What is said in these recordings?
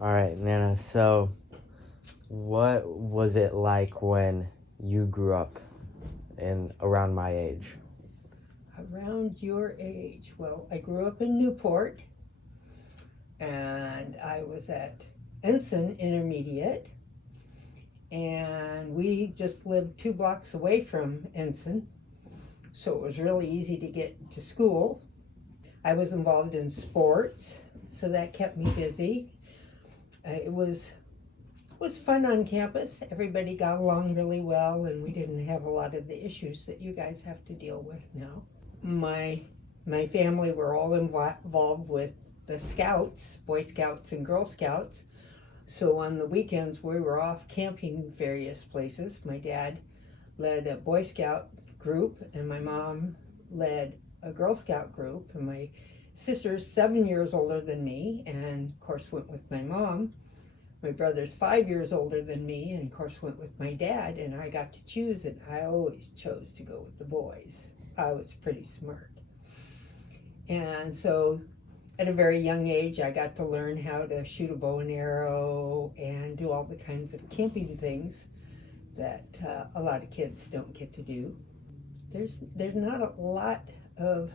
All right, Nana. So, what was it like when you grew up in around my age? Around your age. Well, I grew up in Newport, and I was at Ensign Intermediate, and we just lived 2 blocks away from Ensign, so it was really easy to get to school. I was involved in sports, so that kept me busy. It was fun on campus. Everybody got along really well, and we didn't have a lot of the issues that you guys have to deal with now. My family were all involved with the Scouts, Boy Scouts and Girl Scouts. So on the weekends we were off camping various places. My dad led a Boy Scout group, and my mom led a Girl Scout group. And my sister's 7 years older than me, and of course went with my mom. My brother's 5 years older than me, and of course went with my dad. And I got to choose, and I always chose to go with the boys. I was pretty smart. And so at a very young age, I got to learn how to shoot a bow and arrow and do all the kinds of camping things that a lot of kids don't get to do. There's not a lot of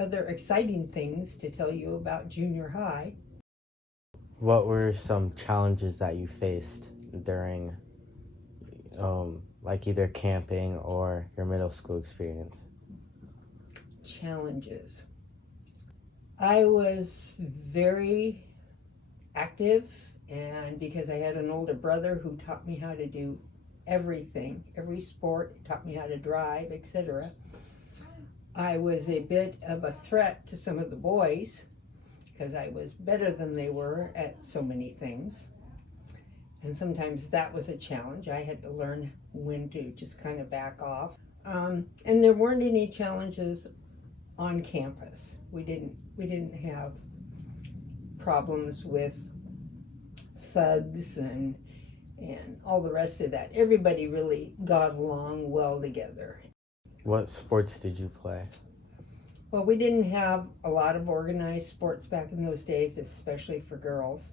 other exciting things to tell you about junior high. What were some challenges that you faced during, like either camping or your middle school experience? Challenges. I was very active, and because I had an older brother who taught me how to do everything, every sport, taught me how to drive, etc., I was a bit of a threat to some of the boys because I was better than they were at so many things. And sometimes that was a challenge. I had to learn when to just kind of back off. And there weren't any challenges on campus. We didn't have problems with thugs and all the rest of that. Everybody really got along well together. What sports did you play? Well, we didn't have a lot of organized sports back in those days, especially for girls.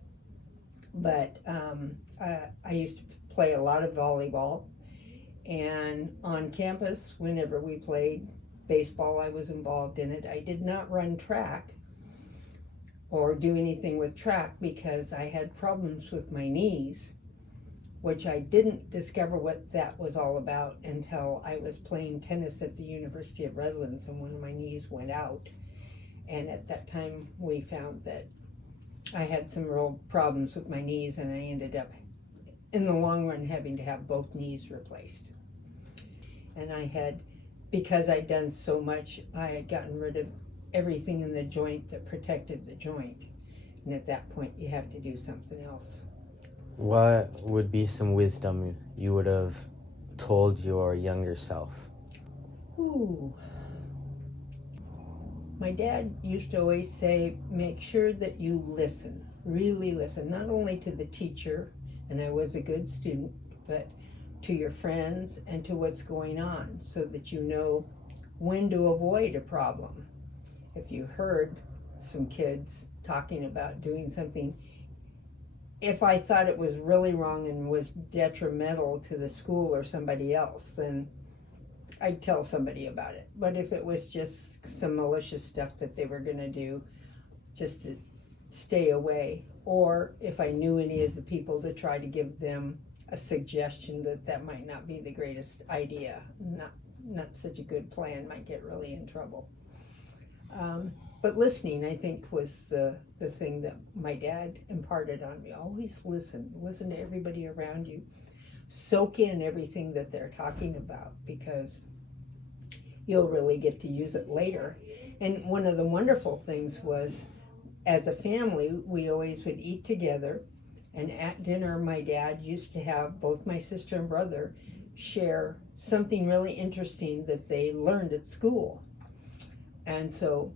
But I used to play a lot of volleyball. And on campus, whenever we played baseball, I was involved in it. I did not run track or do anything with track because I had problems with my knees, which I didn't discover what that was all about until I was playing tennis at the University of Redlands, and one of my knees went out. And at that time, we found that I had some real problems with my knees, and I ended up, in the long run, having to have both knees replaced. And because I'd done so much, I had gotten rid of everything in the joint that protected the joint. And at that point, you have to do something else. What would be some wisdom you would have told your younger self? Ooh. My dad used to always say, make sure that you listen, really listen, not only to the teacher, and I was a good student, but to your friends and to what's going on, so that you know when to avoid a problem. If you heard some kids talking about doing something, if I thought it was really wrong and was detrimental to the school or somebody else, then I'd tell somebody about it. But if it was just some malicious stuff that they were going to do, just to stay away. Or if I knew any of the people, to try to give them a suggestion that might not be the greatest idea, not such a good plan, might get really in trouble. But listening, I think, was the thing that my dad imparted on me. Always listen to everybody around you. Soak in everything that they're talking about, because you'll really get to use it later. And one of the wonderful things was, as a family, we always would eat together. And at dinner, my dad used to have both my sister and brother share something really interesting that they learned at school. And so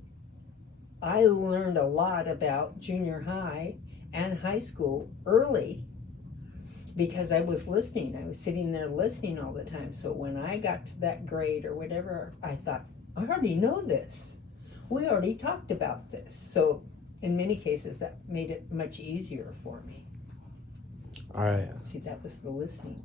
I learned a lot about junior high and high school early because I was listening. I was sitting there listening all the time. So when I got to that grade or whatever, I thought, I already know this. We already talked about this. So in many cases, that made it much easier for me. All right. See, that was the listening.